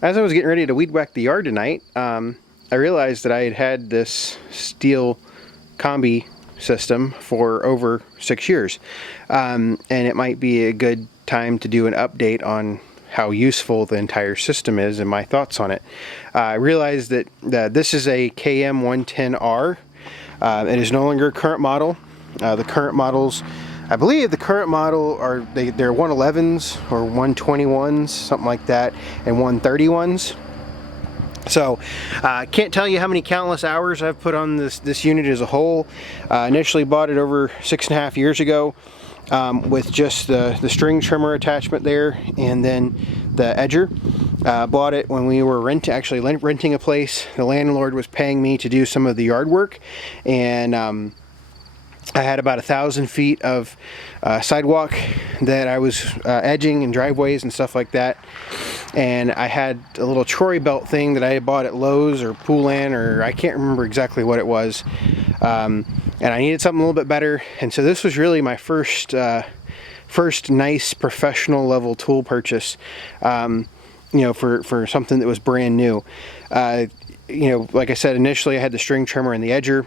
As I was getting ready to weed whack the yard tonight, I realized that I had this Stihl Kombisystem for over 6 years, and it might be a good time to do an update on how useful the entire system is and my thoughts on it. I realized that this is a KM110R. It is no longer a current model. The current models, I believe the current model are they're 111s or 121s, something like that, and 131s. So I can't tell you how many countless hours I've put on this unit as a whole. Initially bought it over 6.5 years ago with just the string trimmer attachment there, and then the edger. Bought it when we were renting a place. The landlord was paying me to do some of the yard work, and I had about 1,000 feet of sidewalk that I was edging, and driveways and stuff like that. And I had a little trolley belt thing that I had bought at Lowe's or Poulan, or I can't remember exactly what it was. And I needed something a little bit better. And so this was really my first nice professional level tool purchase, you know, for something that was brand new. You know, like I said, initially I had the string trimmer and the edger.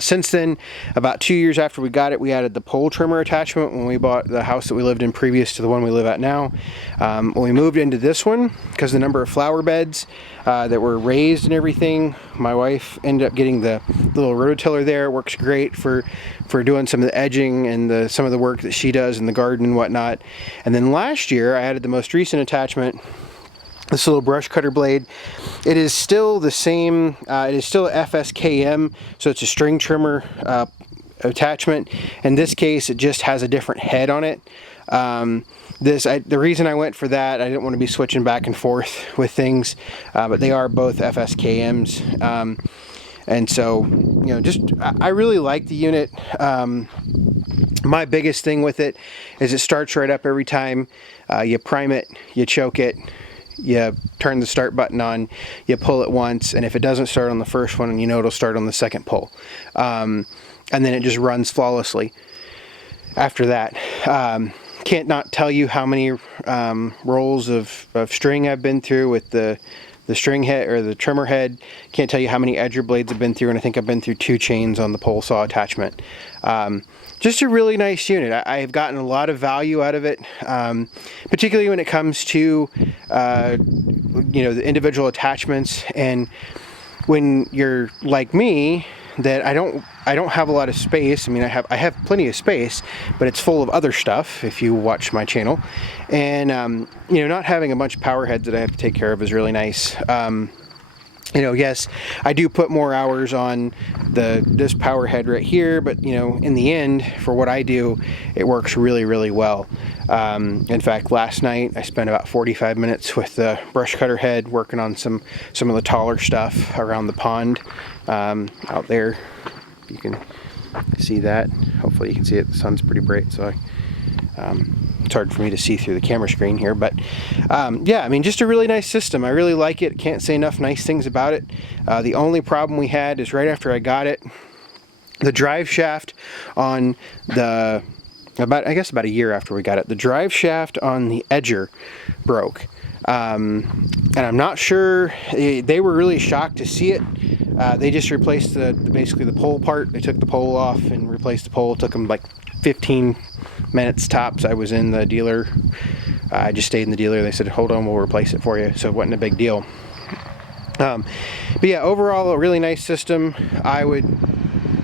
Since then, about 2 years after we got it, we added the pole trimmer attachment when we bought the house that we lived in previous to the one we live at now. When we moved into this one, because the number of flower beds that were raised and everything, my wife ended up getting the little rototiller there. It works great for doing some of the edging and some of the work that she does in the garden and whatnot. And then last year, I added the most recent attachment, this little brush cutter blade. It is still the same, it is still FSKM, so it's a string trimmer attachment. In this case, it just has a different head on it. The reason I went for that, I didn't want to be switching back and forth with things, but they are both FSKMs. And so, you know, I really like the unit. My biggest thing with it is it starts right up every time. You prime it, you choke it, you turn the start button on, you pull it once, and if it doesn't start on the first one, you know it'll start on the second pull. And then it just runs flawlessly after that. Can't not tell you how many rolls of string I've been through with the string head or the trimmer head. Can't tell you how many edger blades I've been through, and I think I've been through 2 chains on the pole saw attachment. Just a really nice unit. I've gotten a lot of value out of it, particularly when it comes to you know, the individual attachments. And when you're like me, that I don't have a lot of space. I mean, I have plenty of space, but it's full of other stuff if you watch my channel. And you know, not having a bunch of power heads that I have to take care of is really nice. You know, yes, I do put more hours on this power head right here, but you know, in the end, for what I do, it works really, really well. In fact, last night I spent about 45 minutes with the brush cutter head working on some of the taller stuff around the pond out there. You can see that. Hopefully you can see it. The sun's pretty bright, so it's hard for me to see through the camera screen here, but yeah, I mean, just a really nice system. I really like it. Can't say enough nice things about it. The only problem we had is right after I got it, the drive shaft on about a year after we got it, the drive shaft on the edger broke. And I'm not sure, they were really shocked to see it. They just replaced basically the pole part. They took the pole off and replaced the pole. It took them like 15 minutes tops. I was in the dealer. I just stayed in the dealer. They said, hold on, we'll replace it for you. So it wasn't a big deal. But yeah, overall, a really nice system. I would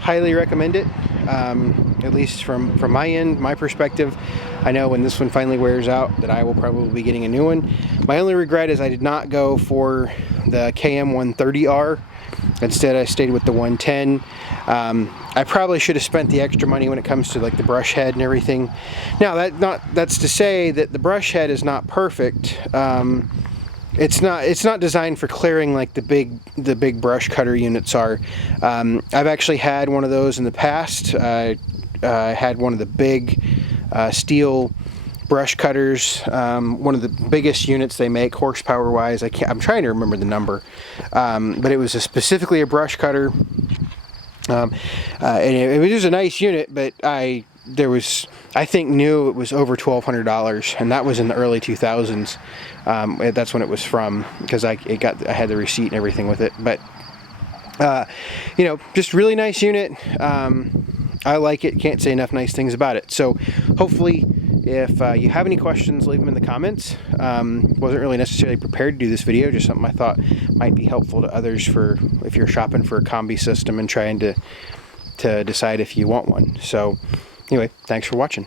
highly recommend it, at least from my end, my perspective. I know when this one finally wears out that I will probably be getting a new one. My only regret is I did not go for the KM130R. Instead, I stayed with the 110. I probably should have spent the extra money when it comes to like the brush head and everything. Now, that's to say that the brush head is not perfect. It's not designed for clearing like the big brush cutter units are. I've actually had one of those in the past. I had one of the big Stihl brush cutters, one of the biggest units they make horsepower wise. I'm trying to remember the number, but it was specifically a brush cutter. And it was a nice unit, but I there was, I think new it was over $1,200, and that was in the early 2000s. That's when it was from, because I had the receipt and everything with it. But you know, just really nice unit. I like it. Can't say enough nice things about it. So hopefully, if you have any questions, leave them in the comments. Wasn't really necessarily prepared to do this video, just something I thought might be helpful to others for if you're shopping for a combi system and trying to decide if you want one. So anyway, thanks for watching.